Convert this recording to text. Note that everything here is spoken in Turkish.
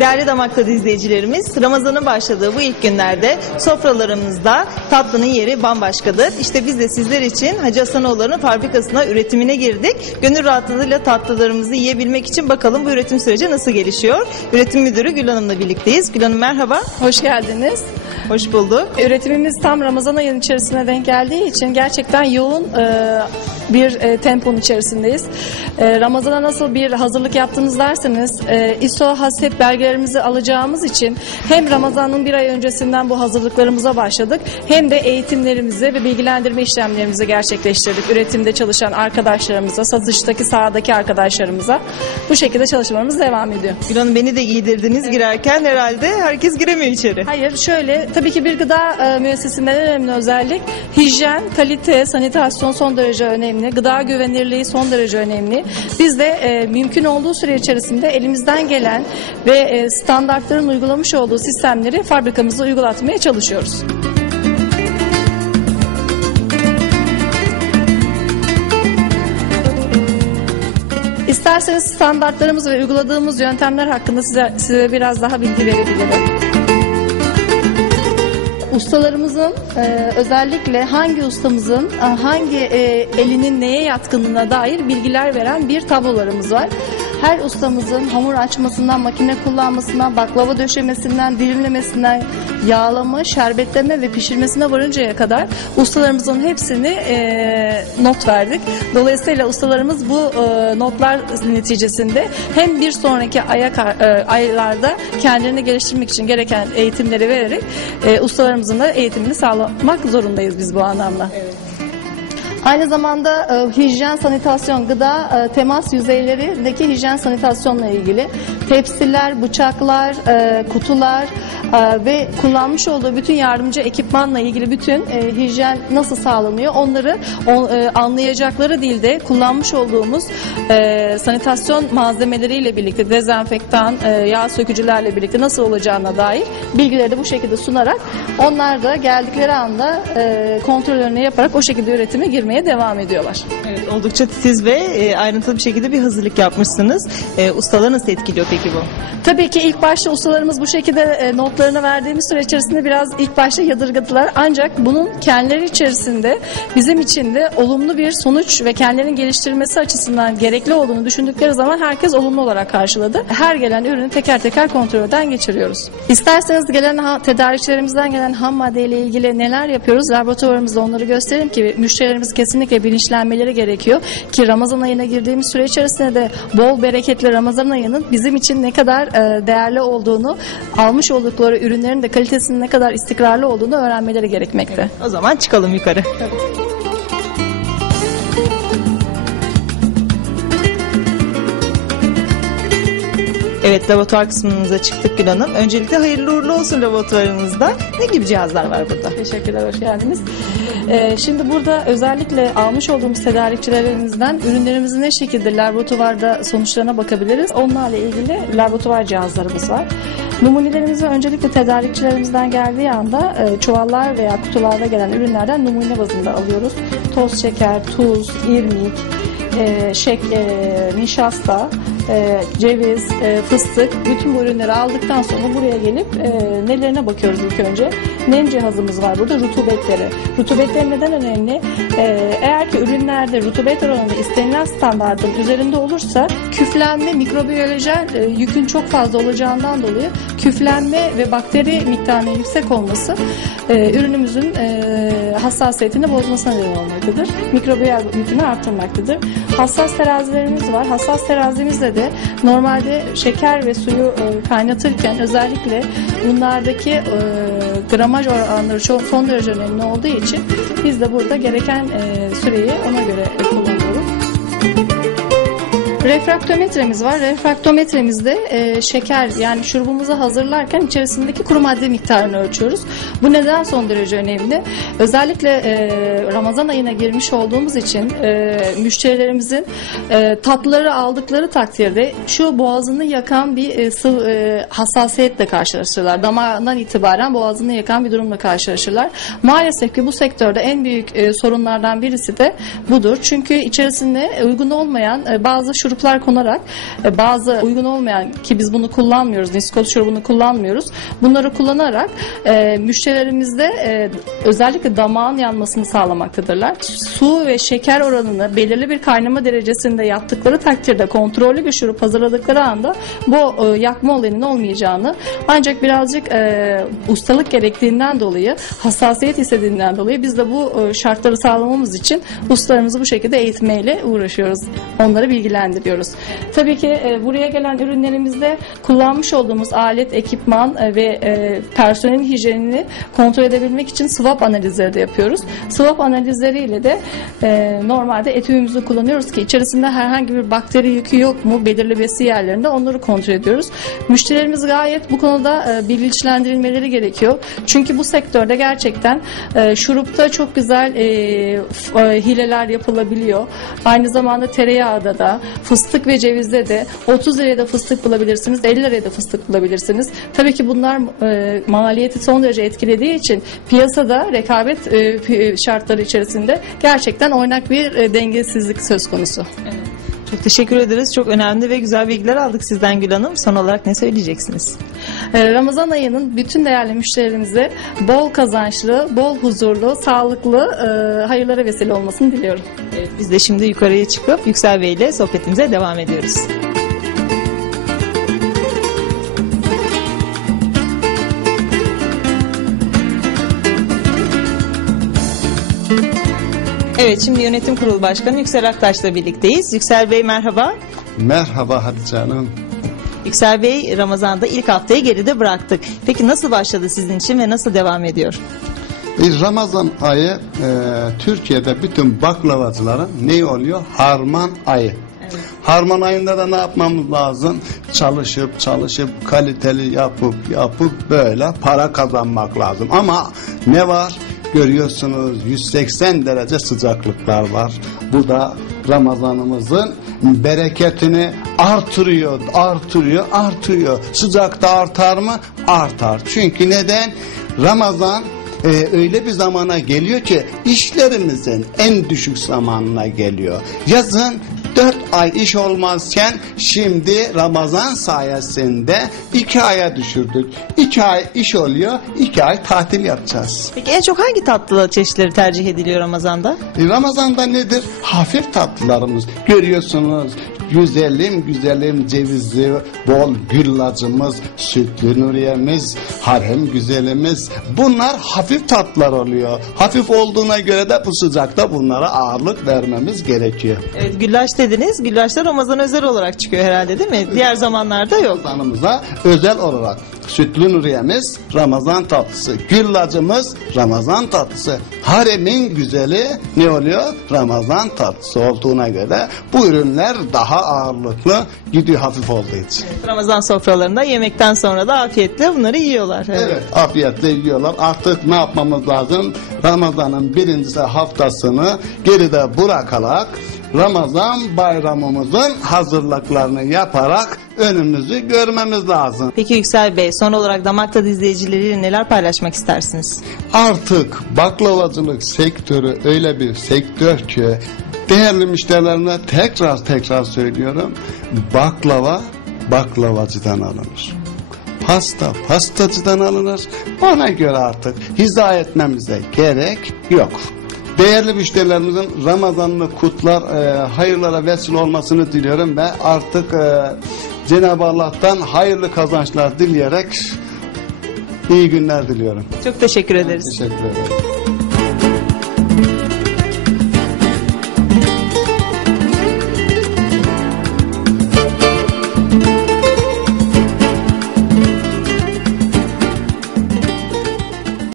Değerli Damak Tadı izleyicilerimiz, Ramazan'ın başladığı bu ilk günlerde sofralarımızda tatlının yeri bambaşkadır. İşte biz de sizler için Hacı Hasanoğulları'nın fabrikasına üretimine girdik. Gönül rahatlığıyla tatlılarımızı yiyebilmek için bakalım bu üretim süreci nasıl gelişiyor. Üretim Müdürü Gül Hanım'la birlikteyiz. Gül Hanım merhaba, Hoş geldiniz. Hoş bulduk. Üretimimiz tam Ramazan ayının içerisine denk geldiği için gerçekten yoğun e, bir e, temponun içerisindeyiz. E, Ramazan'a nasıl bir hazırlık yaptınız derseniz e, ISO hasep belgelerimizi alacağımız için hem Ramazan'ın bir ay öncesinden bu hazırlıklarımıza başladık hem de eğitimlerimizi ve bilgilendirme işlemlerimizi gerçekleştirdik. Üretimde çalışan arkadaşlarımıza, satıştaki sahadaki arkadaşlarımıza bu şekilde çalışmalarımız devam ediyor. Gül Hanım beni de giydirdiniz girerken herhalde herkes giremiyor içeri. Hayır şöyle tabii ki bir gıda e, müessesinde en önemli özellik hijyen, kalite, sanitasyon son derece önemli. Gıda güvenirliği son derece önemli. Biz de e, mümkün olduğu süre içerisinde elimizden gelen ve e, standartların uygulamış olduğu sistemleri fabrikamızda uygulatmaya çalışıyoruz. İsterseniz standartlarımız ve uyguladığımız yöntemler hakkında size, size biraz daha bilgi verebilirim. Ustalarımızın e, özellikle hangi ustamızın e, hangi e, elinin neye yatkınlığına dair bilgiler veren bir tablolarımız var. Her ustamızın hamur açmasından, makine kullanmasından, baklava döşemesinden, dilimlemesinden, yağlama, şerbetleme ve pişirmesine varıncaya kadar ustalarımızın hepsini e, not verdik. Dolayısıyla ustalarımız bu e, notlar neticesinde hem bir sonraki aya, kar- e, aylarda kendilerini geliştirmek için gereken eğitimleri vererek e, ustalarımızın da eğitimini sağlamak zorundayız biz bu anlamda. Aynı zamanda e, hijyen, sanitasyon, gıda e, temas yüzeylerindeki hijyen, sanitasyonla ilgili tepsiler, bıçaklar, e, kutular e, ve kullanmış olduğu bütün yardımcı ekipmanla ilgili bütün e, hijyen nasıl sağlanıyor onları o- e, anlayacakları dilde kullanmış olduğumuz e, sanitasyon malzemeleriyle birlikte dezenfektan, e, yağ sökücülerle birlikte nasıl olacağına dair bilgileri de bu şekilde sunarak onlar da geldikleri anda e, kontrollerini yaparak o şekilde üretime girmeye devam ediyorlar. Evet, oldukça titiz ve e, ayrıntılı bir şekilde bir hazırlık yapmışsınız. E, ustalar nasıl etkiliyor peki bu? Tabii ki ilk başta ustalarımız bu şekilde e, notlarını verdiğimiz süre içerisinde biraz ilk başta yadırgadılar. Ancak bunun kendileri içerisinde bizim için de olumlu bir sonuç ve kendilerinin geliştirilmesi açısından gerekli olduğunu düşündükleri zaman herkes olumlu olarak karşıladı. Her gelen ürünü teker teker kontrolden geçiriyoruz. İsterseniz gelen tedarikçilerimizden gelen ham madde ile ilgili neler yapıyoruz? Laboratuvarımızda onları gösterelim ki müşterilerimiz kesinlikle bilinçlenmeleri gerekiyor. Ki Ramazan ayına girdiğimiz süre içerisinde de bol bereketli Ramazan ayının bizim için ne kadar e, değerli olduğunu, almış oldukları ürünlerin de kalitesinin ne kadar istikrarlı olduğunu öğrenmeleri gerekmekte. O zaman çıkalım yukarı. Evet laboratuvar kısmımıza çıktık Gül Hanım. Öncelikle hayırlı uğurlu olsun laboratuvarımızda. Ne gibi cihazlar var burada? Teşekkürler, hoş geldiniz. Ee, şimdi burada özellikle almış olduğumuz tedarikçilerimizden ürünlerimizin ne şekilde laboratuvarda sonuçlarına bakabiliriz. Onlarla ilgili laboratuvar cihazlarımız var. Numunelerimizi öncelikle tedarikçilerimizden geldiği anda e, çuvallar veya kutularda gelen ürünlerden numune bazında alıyoruz. Toz şeker, tuz, irmik, e, şek, e, nişasta, e, ceviz, e, fıstık bütün bu ürünleri aldıktan sonra buraya gelip e, nelerine bakıyoruz ilk önce. Nem cihazımız var burada rutubetleri. Rutubetler neden önemli? E, eğer ki ürünlerde rutubet oranı istenilen standartın üzerinde olursa küflenme, mikrobiyolojel e, yükün çok fazla olacağından dolayı küflenme ve bakteri miktarının yüksek olması e, ürünümüzün e, hassasiyetini bozmasına neden olmaktadır. Mikrobiyal yükünü artırmaktadır. Hassas terazilerimiz var. Hassas terazimizde de normalde şeker ve suyu e, kaynatırken özellikle bunlardaki e, gramaj oranları çok son derece önemli olduğu için biz de burada gereken e, süreyi ona göre kullanıyoruz. Refraktometremiz var. Refraktometremizde e, şeker yani şurubumuzu hazırlarken içerisindeki kuru madde miktarını ölçüyoruz. Bu neden son derece önemli? Özellikle e, Ramazan ayına girmiş olduğumuz için e, müşterilerimizin e, tatlıları aldıkları takdirde şu boğazını yakan bir e, sıvı, e, hassasiyetle karşılaşırlar. Damağından itibaren boğazını yakan bir durumla karşılaşırlar. Maalesef ki bu sektörde en büyük e, sorunlardan birisi de budur. Çünkü içerisinde uygun olmayan e, bazı şurup şuruplar konarak e, bazı uygun olmayan ki biz bunu kullanmıyoruz. Niskol şurubunu kullanmıyoruz. Bunları kullanarak e, müşterilerimizde e, özellikle damağın yanmasını sağlamaktadırlar. Su ve şeker oranını belirli bir kaynama derecesinde yaptıkları takdirde kontrollü bir şurup hazırladıkları anda bu e, yakma olayının olmayacağını ancak birazcık e, ustalık gerektiğinden dolayı hassasiyet istediğinden dolayı biz de bu e, şartları sağlamamız için ustalarımızı bu şekilde eğitmeyle uğraşıyoruz. Onları bilgilendiriyoruz. Tabii ki e, buraya gelen ürünlerimizde kullanmış olduğumuz alet, ekipman e, ve e, personelin hijyenini kontrol edebilmek için swab analizleri de yapıyoruz. Swab analizleriyle de normalde etüğümüzü kullanıyoruz ki içerisinde herhangi bir bakteri yükü yok mu belirli besi yerlerinde onları kontrol ediyoruz. Müşterilerimiz gayet bu konuda bilinçlendirilmeleri gerekiyor. Çünkü bu sektörde gerçekten şurupta çok güzel hileler yapılabiliyor. Aynı zamanda tereyağda da fıstık ve cevizde de 30 liraya da fıstık bulabilirsiniz, 50 liraya da fıstık bulabilirsiniz. Tabii ki bunlar e, maliyeti son derece etkilediği için piyasada rekabet e, şartları içerisinde gerçekten oynak bir e, dengesizlik söz konusu. Çok teşekkür ederiz. Çok önemli ve güzel bilgiler aldık sizden Gül Hanım. Son olarak ne söyleyeceksiniz? Ee, Ramazan ayının bütün değerli müşterilerimize bol kazançlı, bol huzurlu, sağlıklı e, hayırlara vesile olmasını diliyorum. Evet, biz de şimdi yukarıya çıkıp Yüksel Bey ile sohbetimize devam ediyoruz. Evet şimdi yönetim kurulu başkanı Yüksel Aktaş'la birlikteyiz. Yüksel Bey merhaba. Merhaba Hatice Hanım. Yüksel Bey Ramazan'da ilk haftayı geride bıraktık. Peki nasıl başladı sizin için ve nasıl devam ediyor? E, Ramazan ayı e, Türkiye'de bütün baklavacıların ne oluyor? Harman ayı. Harman ayında da ne yapmamız lazım? Çalışıp çalışıp kaliteli yapıp yapıp böyle para kazanmak lazım. Ama ne var? Görüyorsunuz 180 derece sıcaklıklar var. Bu da Ramazanımızın bereketini artırıyor, artırıyor, artıyor. Sıcakta artar mı? Artar. Çünkü neden? Ramazan e, öyle bir zamana geliyor ki işlerimizin en düşük zamanına geliyor. Yazın 4 ay iş olmazken şimdi Ramazan sayesinde 2 aya düşürdük. 2 ay iş oluyor, 2 ay tatil yapacağız. Peki en çok hangi tatlı çeşitleri tercih ediliyor Ramazan'da? E, Ramazan'da nedir? Hafif tatlılarımız. Görüyorsunuz güzelim güzelim cevizli bol güllacımız, sütlü nuriyemiz, harem güzelimiz. Bunlar hafif tatlılar oluyor. Hafif olduğuna göre de bu sıcakta bunlara ağırlık vermemiz gerekiyor. Evet güllaç dediniz. Güllaçlar Ramazan özel olarak çıkıyor herhalde değil mi? Diğer zamanlarda yok. Ramazanımıza özel olarak sütlü nuriyemiz Ramazan tatlısı, güllacımız Ramazan tatlısı, haremin güzeli ne oluyor? Ramazan tatlısı olduğuna göre bu ürünler daha ağırlıklı gidiyor hafif olduğu için. Ramazan sofralarında yemekten sonra da afiyetle bunları yiyorlar. Evet, afiyetle yiyorlar. Artık ne yapmamız lazım? Ramazan'ın birincisi haftasını geride bırakarak Ramazan bayramımızın hazırlıklarını yaparak önümüzü görmemiz lazım. Peki Yüksel Bey son olarak damak tadı izleyicileriyle neler paylaşmak istersiniz? Artık baklavacılık sektörü öyle bir sektör ki değerli müşterilerime tekrar tekrar söylüyorum. Baklava baklavacıdan alınır. Pasta pastacıdan alınır. Ona göre artık hiza etmemize gerek yok. Değerli müşterilerimizin Ramazanını kutlar, e, hayırlara vesile olmasını diliyorum ve artık e, Cenab-ı Allah'tan hayırlı kazançlar dileyerek iyi günler diliyorum. Çok teşekkür ederiz. Teşekkür ederim.